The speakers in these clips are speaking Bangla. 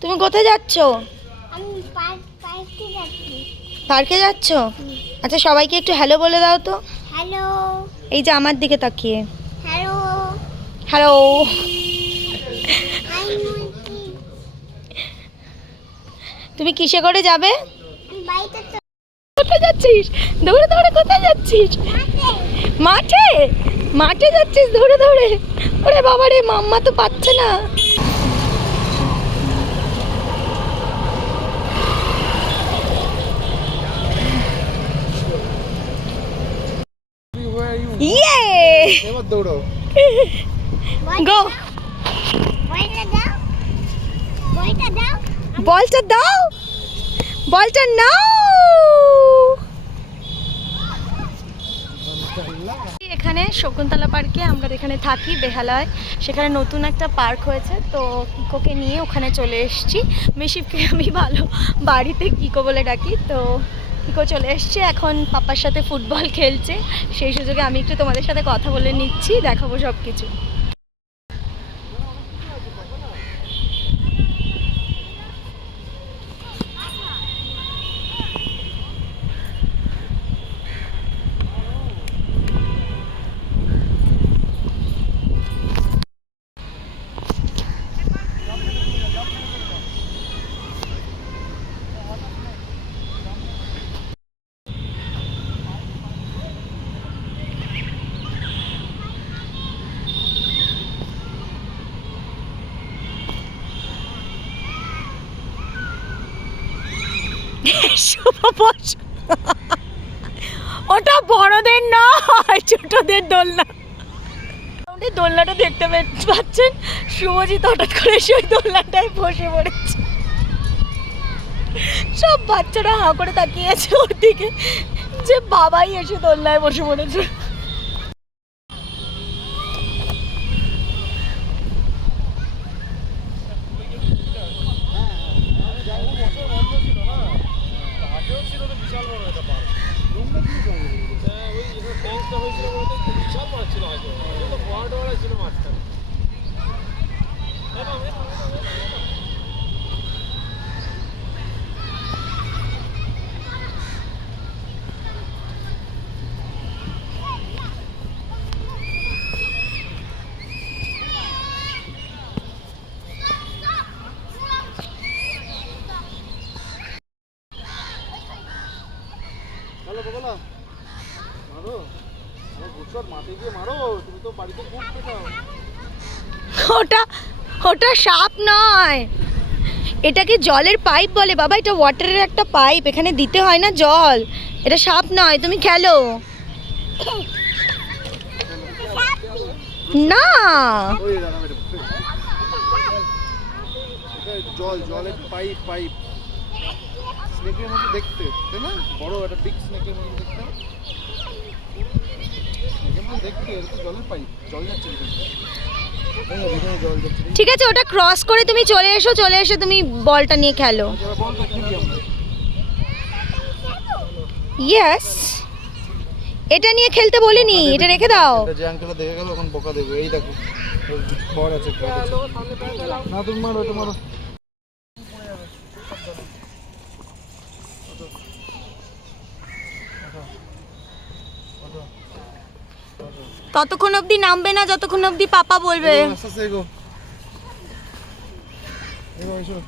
তুমি কোথায় যাচ্ছ? আমি পার্কে যাচ্ছি। পার্কে যাচ্ছ? আচ্ছা সবাইকে একটু হ্যালো বলে দাও তো। হ্যালো। এই যে আমার দিকে তাকিয়ে হ্যালো। হ্যালো। হাই মুন্টি। তুমি কিসে করে যাবে? আমি বাইকে কোথায় যাচ্ছিস? দৌড়ে দৌড়ে কোথায় যাচ্ছিস? মাঠে। মাঠে যাচ্ছিস দৌড়ে দৌড়ে? ওরে বাবা রে, মাম্মা তো পাচ্ছে না। ইয়ে এবার দৌড়ো। গো। বলটা দাও। বলটা দাও। বলটা দাও, বলটা নাও। এখানে শকুন্তলা পার্কে আমরা এখানে থাকি বেহালায়, সেখানে নতুন একটা পার্ক হয়েছে, তো কিকোকে নিয়ে ওখানে চলে এসেছি। মিশিপকে আমি ভালো বাড়িতে কিকো বলে ডাকি, তো কিকো চলে এসছে এখন পাপার সাথে ফুটবল খেলছে। সেই সুযোগে আমি একটু তোমাদের সাথে কথা বলে নিচ্ছি, দেখাবো সব কিছু। ওটা বড়দের নয়, ছোটদের দোলনা। দোলনাটা দেখতে পাচ্ছেন, শুভজিৎ হঠাৎ করে এসে ওই দোলনাটায় বসে পড়েছে। সব বাচ্চারা হাঁ করে তাকিয়ে আছে ওর দিকে, যে বাবাই এসে দোলনায় বসে পড়েছে। হ্যালো বাবা, মারো আমার বুঝছর মাঠে গিয়ে মারো, তুমি তো বাড়িতে খুব পেটাও। ওটা ওটা সাপ নয়, এটাকে জলের পাইপ বলে বাবা। এটা ওয়াটারের একটা পাইপ, এখানে দিতে হয় না জল। এটা সাপ নয়, তুমি খেলো না। ওই দাঁড়া ম্যাডাম, এটা জল, জলের পাইপ, পাইপ স্নেকের মতো দেখতে, তাই না? বড় একটা বিগ স্নেকের মতো দেখতে, স্নেকের মতো দেখতে। এটা তো জলের পাইপ, জল যাচ্ছে ভিতরে, জল যাচ্ছে। ঠিক আছে, ওটা ক্রস করে তুমি চলে এসো, চলে এসে তুমি বলটা নিয়ে খেলো। এবার বলটা খেলি আমরা। ইয়েস, এটা নিয়ে খেলতে বলিনি, এটা রেখে দাও। এটা যে আঙ্কেলটা দেখে গেল এখন বকা দেবে। এই দেখো বড় আছে, না তুমি মারো, এটা মারো। ততক্ষণ অবধি নামবে না যতক্ষণ অবধি পাপা বলবে। আস্তে আস্তে এগো, এগো এসো।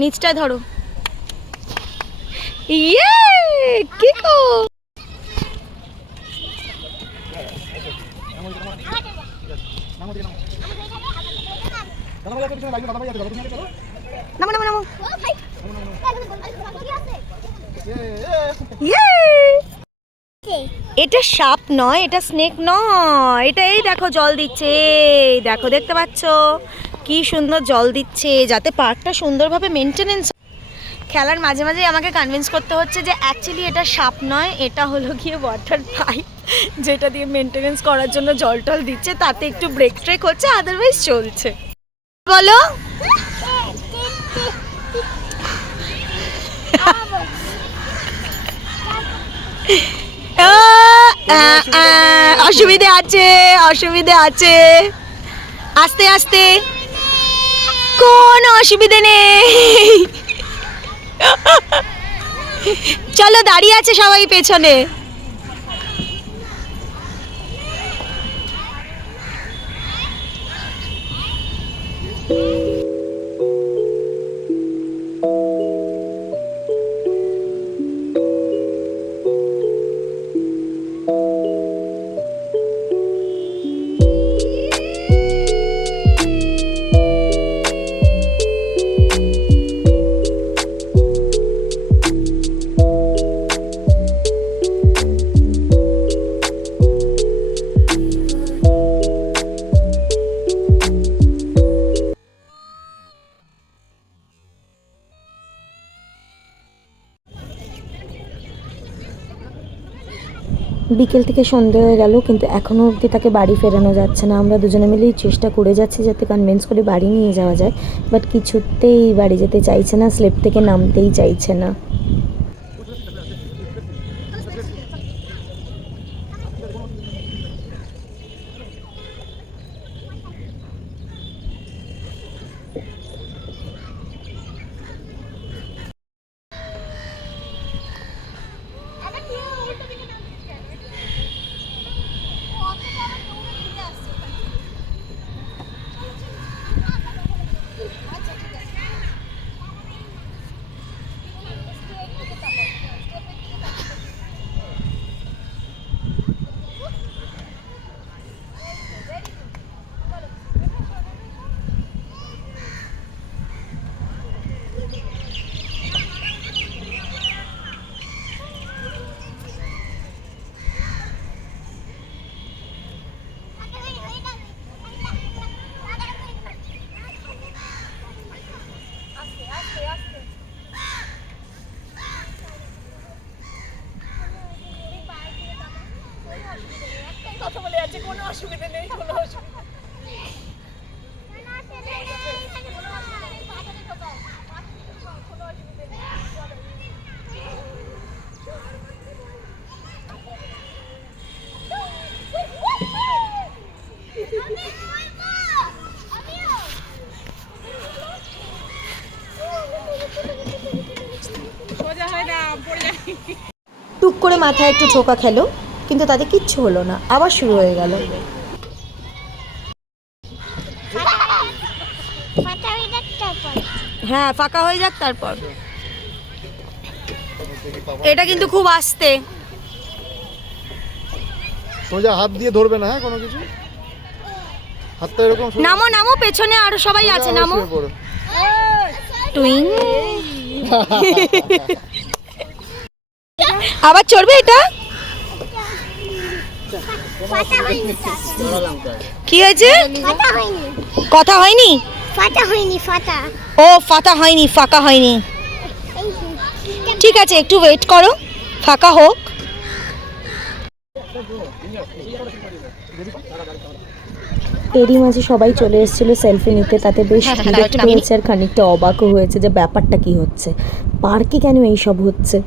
নিচটা ধরো। ইয়ে কিকো, নামো নামো নামো। ইয়ে, এটা সাপ নয়, এটা স্নেক নয়, এটা এই দেখো জল দিচ্ছে, এই দেখো, দেখতে পাচ্ছ কি সুন্দর জল দিচ্ছে, যাতে পার্কটা সুন্দরভাবে মেনটেনেন্স। খেলার মাঝে মাঝে আমাকে কনভিন্স করতে হচ্ছে যে অ্যাকচুয়ালি এটা সাপ নয়, এটা হলো গিয়ে ওয়াটার পাইপ, যেটা দিয়ে মেনটেনেন্স করার জন্য জল টল দিচ্ছে, তাতে একটু ব্রেক ট্রেক হচ্ছে, আদারওয়াইজ চলছে। বলো অসুবিধে আছে, অসুবিধে আছে, আস্তে আস্তে, কোনো অসুবিধে নেই। চলো, দাঁড়িয়ে আছে সবাই পেছনে। বিকেল থেকে সন্ধে হয়ে গেল, কিন্তু এখনও অবধি তাকে বাড়ি ফেরানো যাচ্ছে না। আমরা দুজনে মিলেই চেষ্টা করে যাচ্ছি যাতে কনভিন্স করে বাড়ি নিয়ে যাওয়া যায়, বাট কিছুতেই বাড়ি যেতে চাইছে না, স্লেপ থেকে নামতেই চাইছে না। টুক করে মাথায় একটু ঠোকা খেলো, কিন্তু তাতে কিচ্ছু হলো না, আবার শুরু হয়ে গেল। হ্যাঁ, ফাঁকা হয়ে যাক তারপর। এটা কিন্তু খুব আস্তে। সোজা হাত দিয়ে ধরবে না, হ্যাঁ কোনো কিছু, হাতটা এরকম নামো নামো, পেছনে আরো সবাই আছে, নামো। টুইং। আবার চড়বে এটা? কি হয়েছে? কথা হয়নি? ফাটা হয়নি, ফাটা। ও, ফাটা হয়নি, ফাঁকা হয়নি। ঠিক আছে, একটু ওয়েট করো, ফাঁকা হোক। এরই মাঝে সবাই চলে এসেছিল সেলফি নিতে, তাতে বেশ বিরক্ত হয়েছে আর খানিকটা অবাকও হয়েছে যে ব্যাপারটা কি হচ্ছে, পার্কে কেন এইসব হচ্ছে।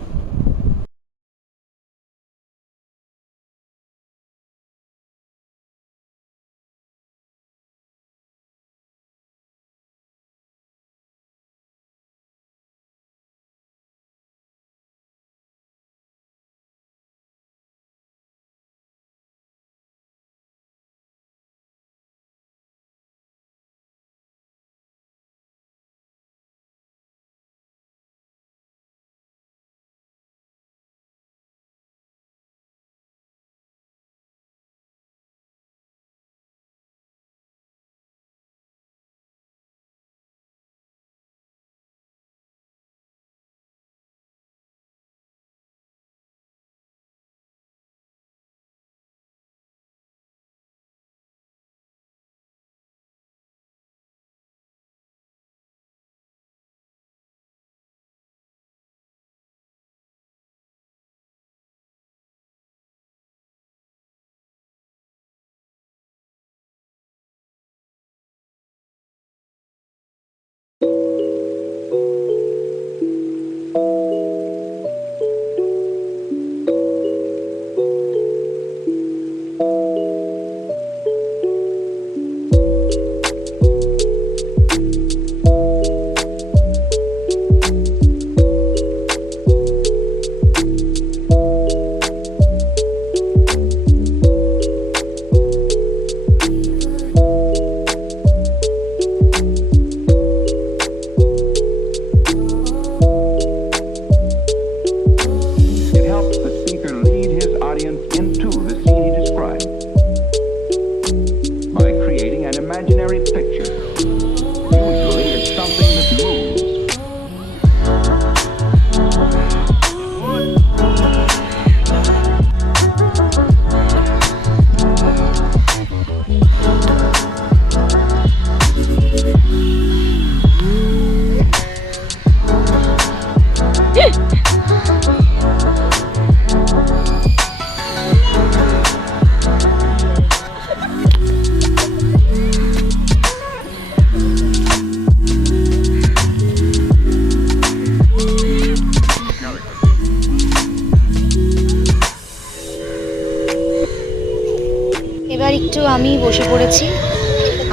একটু আমি বসে পড়েছি,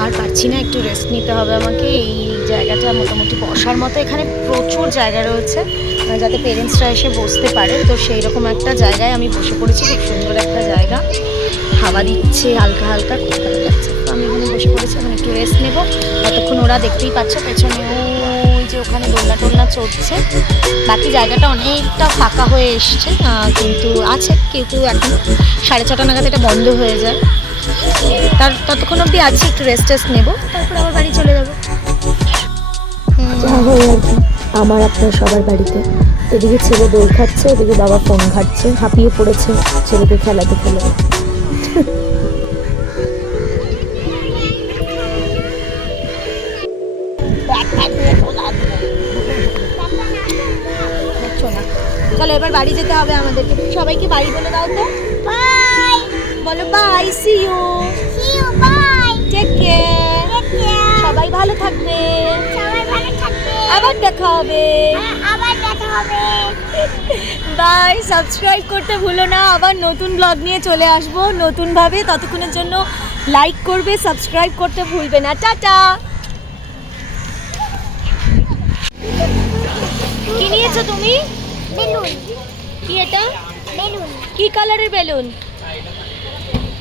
আর পারছি না, একটু রেস্ট নিতে হবে আমাকে। এই জায়গাটা মোটামুটি বসার মতো, এখানে প্রচুর জায়গা রয়েছে যাতে পেরেন্টসরা এসে বসতে পারে। তো সেই রকম একটা জায়গায় আমি বসে পড়েছি, খুব সুন্দর একটা জায়গা, হাওয়া দিচ্ছে হালকা হালকা, খুব ভালো লাগছে। তো আমি এখানে বসে পড়েছি, এখন একটু রেস্ট নেব। ততক্ষণ ওরা দেখতেই পাচ্ছ পেছনে ওই যে ওখানে দোলনা টোলনা চলছে। বাকি জায়গাটা অনেকটা ফাঁকা হয়ে এসছে, কিন্তু আছে কেউ কেউ। এখন 6:30 নাগাদ এটা বন্ধ হয়ে যায়। ততক্ষণ অবধি আছি, একটু রেস্ট টেস্ট নেবো, তারপর আবার বাড়ি চলে যাবো। যা হয় আর কি আমার আপনার সবার বাড়িতে। এদিকে ছেলে দোল খাচ্ছে, এদিকে বাবা ফোন ঘাটছে, হাঁপিয়ে পড়েছে ছেলেকে খেলাতে খেলে। দেখছো না? চলো এবার বাড়ি যেতে হবে আমাদেরকে। তুমি সবাইকে বাড়ি বলে দাও তো। বাই বলো bye, see you, see you bye take care, take care সবাই ভালো থাকবে, সবাই ভালো থাকবে আবার দেখা হবে। আবার দেখা হবে বাই, সাবস্ক্রাইব করতে ভুলো না। আবার নতুন ব্লগ নিয়ে চলে আসবো নতুনভাবে। ততক্ষণের জন্য লাইক করবে, সাবস্ক্রাইব করতে ভুলবে না। টাটা। কি নিয়েছো তুমি? বেলুন কি এটা? বেলুন কি কালারের বেলুন?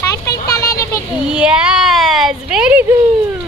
পার্পল কালারের বেলুন ইয়েস, ভেরি গুড।